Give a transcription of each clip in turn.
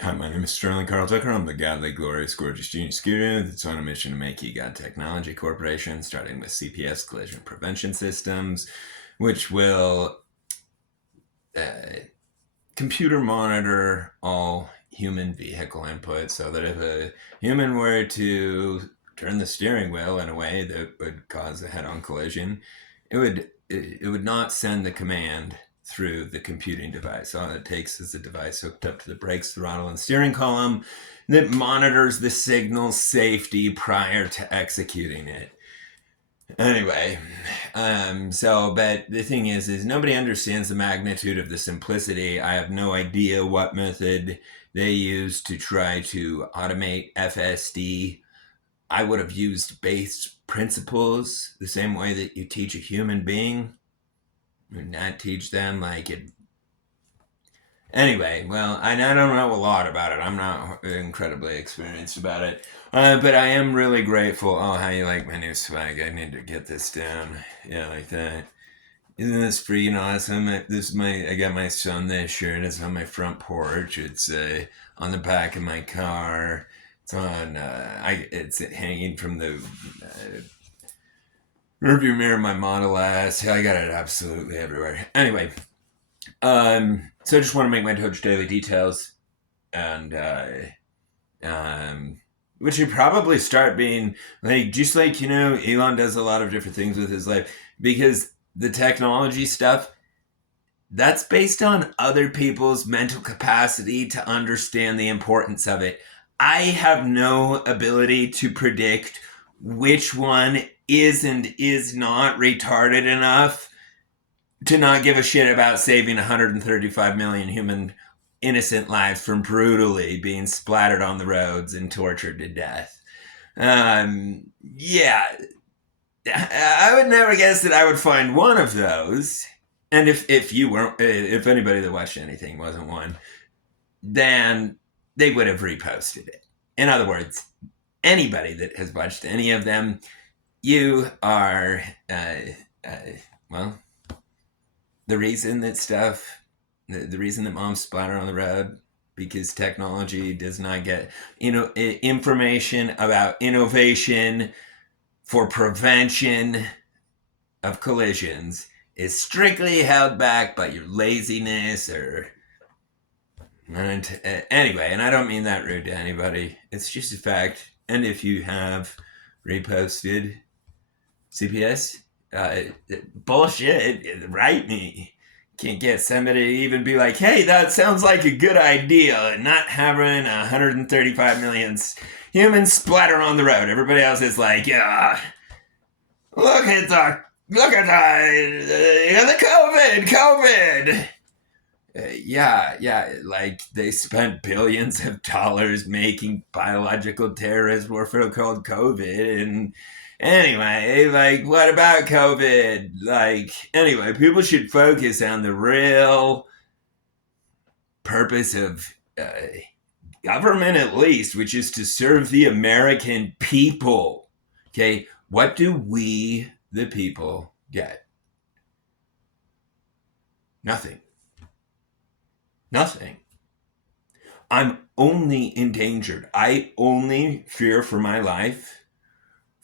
Hi, my name is Sterling Carl Tucker. I'm the godly, glorious, gorgeous genius guru that's on a mission to make God Technology Corporation, starting with CPS collision prevention systems, which will uh, computer monitor all human vehicle input so that if a human were to turn the steering wheel in a way that would cause a head-on collision, it would not send the command through the computing device. All it takes is a device hooked up to the brakes, throttle, and steering column that monitors the signal safety prior to executing it. Anyway, but the thing is nobody understands the magnitude of the simplicity. I have no idea what method they use to try to automate FSD. I would have used base principles the same way that you teach a human being and not teach them like it. Anyway, well, I don't know a lot about it. I'm not incredibly experienced about it. But I am really grateful. Oh, how you like my new swag? I need to get this down. Yeah, like that. Isn't this freaking awesome? I got my son this shirt. It's on my front porch. It's on the back of my car. It's on. It's hanging from the rearview mirror of my Model S. I got it absolutely everywhere. Anyway, so I just want to make my Doge daily details, and which should probably start being like just like Elon does a lot of different things with his life because the technology stuff that's based on other people's mental capacity to understand the importance of it. I have no ability to predict which one is and is not retarded enough to not give a shit about saving 135 million human innocent lives from brutally being splattered on the roads and tortured to death. Yeah, I would never guess that I would find one of those. And if you weren't, if anybody that watched anything wasn't one, then they would have reposted it. In other words, anybody that has watched any of them, you are, uh, well, the reason that the reason that moms splatter on the road because technology does not get information about innovation for prevention of collisions is strictly held back by your laziness or anyway, and I don't mean that rude to anybody. It's just a fact. And if you have reposted CPS, bullshit, write me. Can't get somebody to even be like, hey, that sounds like a good idea, and not having 135 million humans splatter on the road. Everybody else is like, yeah, look at the COVID. Yeah, like they spent billions of dollars making biological terrorist warfare called COVID. And anyway, like, what about COVID? Like, anyway, people should focus on the real purpose of government, at least, which is to serve the American people. Okay, what do we, the people, get? Nothing. Nothing. I'm only endangered. I only fear for my life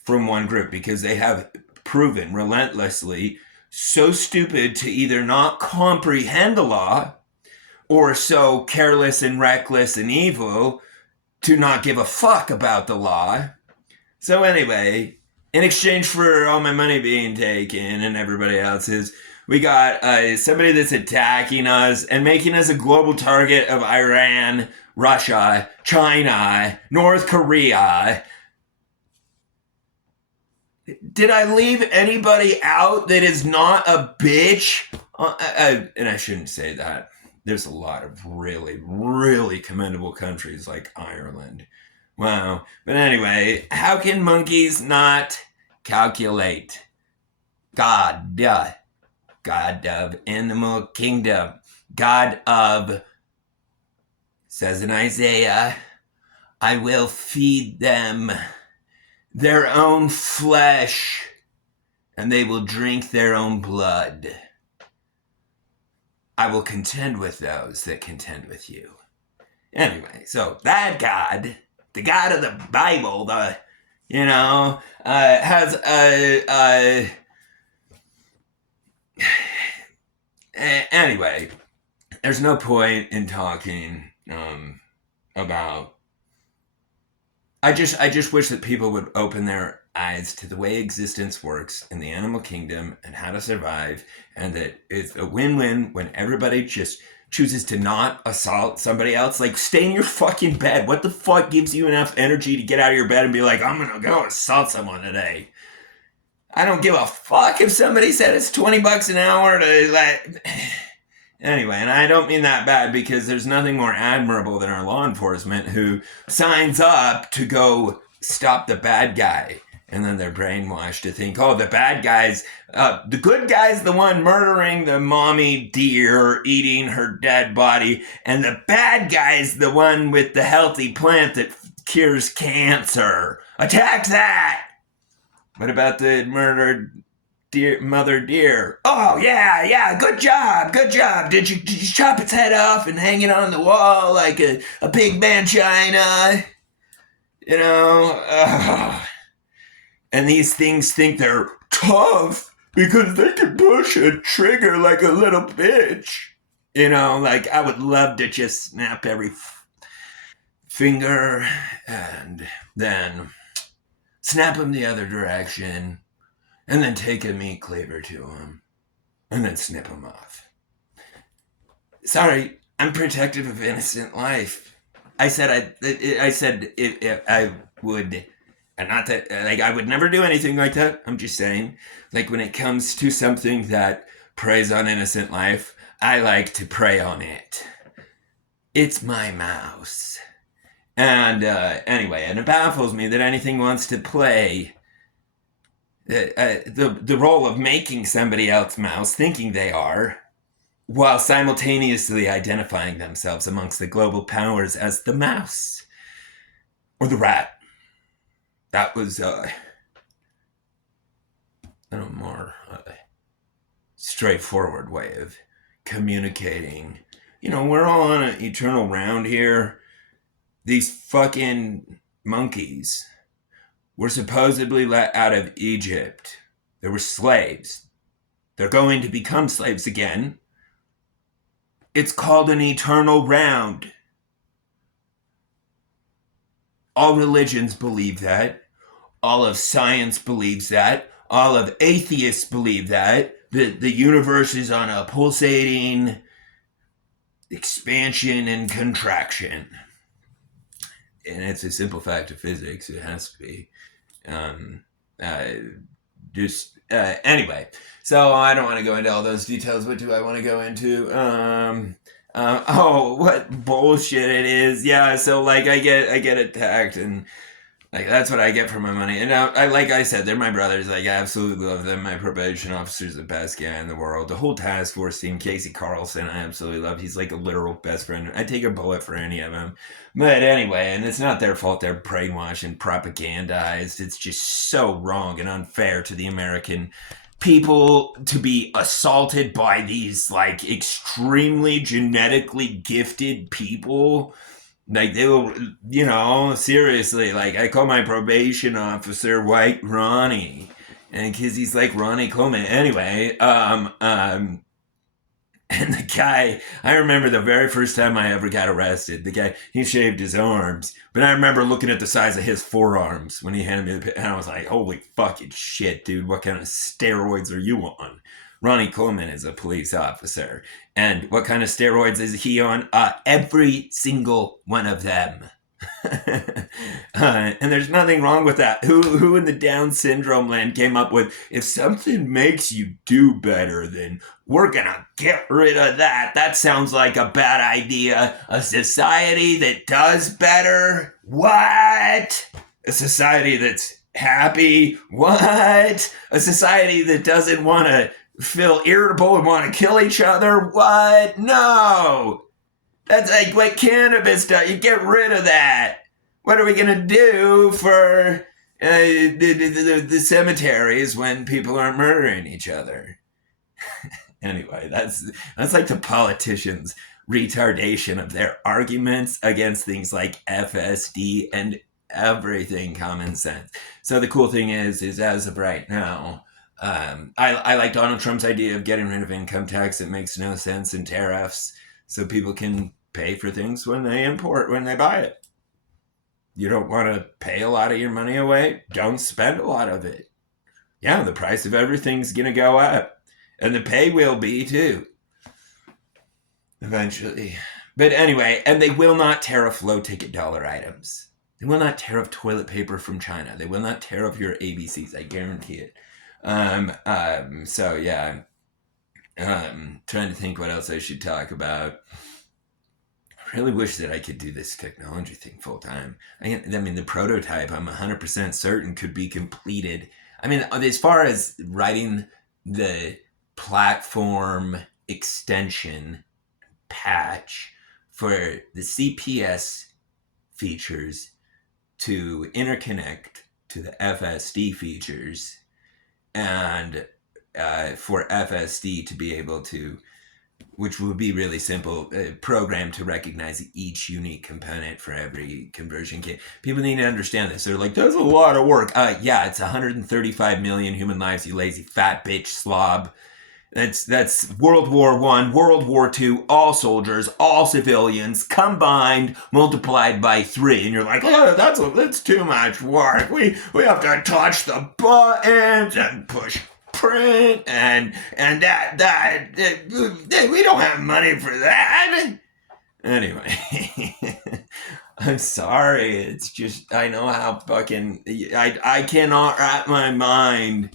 from one group because they have proven relentlessly so stupid to either not comprehend the law or so careless and reckless and evil to not give a fuck about the law. So, anyway, in exchange for all my money being taken and everybody else's, we got somebody that's attacking us and making us a global target of Iran, Russia, China, North Korea. Did I leave anybody out that is not a bitch? And I shouldn't say that. There's a lot of really, really commendable countries like Ireland. Wow. But anyway, how can monkeys not calculate? God, duh. God of animal kingdom. God of, says in Isaiah, I will feed them their own flesh, and they will drink their own blood. I will contend with those that contend with you. Anyway, so that God, the God of the Bible, has anyway, there's no point in talking about. I just wish that people would open their eyes to the way existence works in the animal kingdom and how to survive, and that it's a win-win when everybody just chooses to not assault somebody else. Like, stay in your fucking bed. What the fuck gives you enough energy to get out of your bed and be like, I'm gonna go assault someone today? I don't give a fuck if somebody said it's $20 an hour to like. Anyway, and I don't mean that bad, because there's nothing more admirable than our law enforcement who signs up to go stop the bad guy. And then they're brainwashed to think, oh, the bad guy's, the good guy's the one murdering the mommy deer, eating her dead body. And the bad guy's the one with the healthy plant that cures cancer. Attack that! What about the murdered mother deer? Oh, yeah, good job. Did you chop its head off and hang it on the wall like a pig man china? You know? And these things think they're tough because they can push a trigger like a little bitch. You know, like, I would love to just snap every finger and then snap them the other direction, and then take a meat cleaver to them, and then snip them off. Sorry, I'm protective of innocent life. I said if I would, and not that, like, I would never do anything like that. I'm just saying, like, when it comes to something that preys on innocent life, I like to prey on it. It's my mouse. And anyway, and it baffles me that anything wants to play the role of making somebody else mouse, thinking they are, while simultaneously identifying themselves amongst the global powers as the mouse or the rat. That was a more straightforward way of communicating. You know, we're all on an eternal round here. These fucking monkeys were supposedly let out of Egypt. They were slaves. They're going to become slaves again. It's called an eternal round. All religions believe that. All of science believes that. All of atheists believe that. The universe is on a pulsating expansion and contraction. And it's a simple fact of physics. It has to be. Anyway, so I don't want to go into all those details. What do I want to go into? What bullshit it is. Yeah, so like I get attacked, and like that's what I get for my money. And I like I said, they're my brothers. Like, I absolutely love them. My probation officer's the best guy in the world. The whole task force team, Casey Carlson, I absolutely love. He's like a literal best friend. I'd take a bullet for any of them. But anyway, and it's not their fault. They're brainwashed and propagandized. It's just so wrong and unfair to the American people to be assaulted by these like extremely genetically gifted people. Like, they will, seriously, like, I call my probation officer White Ronnie, and because he's like Ronnie Coleman. Anyway, and the guy, I remember the very first time I ever got arrested, the guy, he shaved his arms, but I remember looking at the size of his forearms when he handed me the, and I was like, holy fucking shit, dude, what kind of steroids are you on? Ronnie Coleman is a police officer. And what kind of steroids is he on? Every single one of them. And there's nothing wrong with that. Who in the Down syndrome land came up with, if something makes you do better, then we're gonna get rid of that. That sounds like a bad idea. A society that does better? What? A society that's happy? What? A society that doesn't want to feel irritable and want to kill each other? What? No! That's like what cannabis does. You get rid of that. What are we going to do for the cemeteries when people aren't murdering each other? Anyway, that's like the politicians retardation of their arguments against things like FSD and everything common sense. So the cool thing is as of right now, I like Donald Trump's idea of getting rid of income tax. It makes no sense, in tariffs, so people can pay for things when they buy it. You don't want to pay a lot of your money away? Don't spend a lot of it. Yeah, the price of everything's going to go up. And the pay will be too. Eventually. But anyway, and they will not tariff low ticket dollar items. They will not tariff toilet paper from China. They will not tariff your ABCs. I guarantee it. So yeah, I'm trying to think what else I should talk about. I really wish that I could do this technology thing full time. I mean, the prototype, I'm 100% certain could be completed. I mean, as far as writing the platform extension patch for the CPS features to interconnect to the FSD features, and for FSD to be able to, which would be really simple, program to recognize each unique component for every conversion kit. People need to understand this. They're like, that's a lot of work. Yeah, it's 135 million human lives, you lazy fat bitch slob. That's World War I, World War II, all soldiers, all civilians combined, multiplied by 3, and you're like, oh, that's too much work. We have to touch the buttons and push print and that we don't have money for that. Anyway, I'm sorry. It's just, I know how fucking I cannot wrap my mind.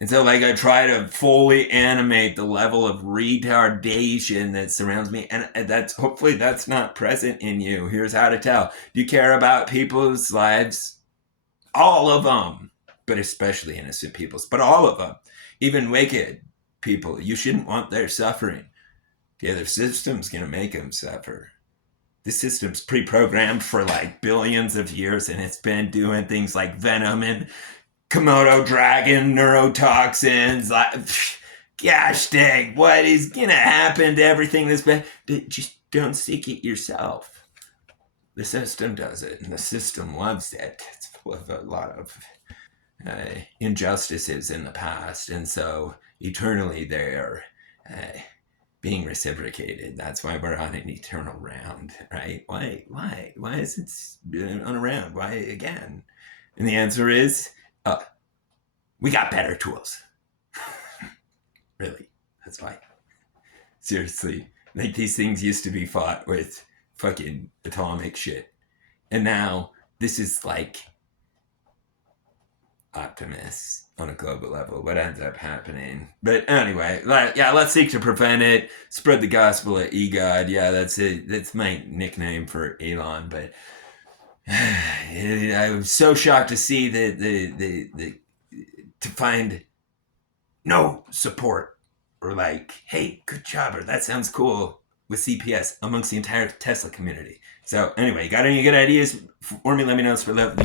And so, like, I try to fully animate the level of retardation that surrounds me, and that's, hopefully that's not present in you. Here's how to tell. Do you care about people's lives? All of them, but especially innocent people's, but all of them. Even wicked people, you shouldn't want their suffering. The other system's gonna make them suffer. This system's pre-programmed for like billions of years, and it's been doing things like venom and Komodo dragon, neurotoxins, like, gosh dang, what is gonna happen to everything that's been? But just don't seek it yourself. The system does it, and the system loves it. It's full of a lot of injustices in the past, and so eternally they are being reciprocated. That's why we're on an eternal round, right? Why is it on a round? Why again? And the answer is, we got better tools. Really, that's why. Seriously, like, these things used to be fought with fucking atomic shit, and now this is like Optimus on a global level. What ends up happening? But anyway, yeah, let's seek to prevent it. Spread the gospel of EGOD. Yeah, that's it. That's my nickname for Elon. But I was so shocked to see the to find no support, or like, hey, good job, or that sounds cool, with CPS amongst the entire Tesla community. So anyway, got any good ideas for me? Let me know. It's for love.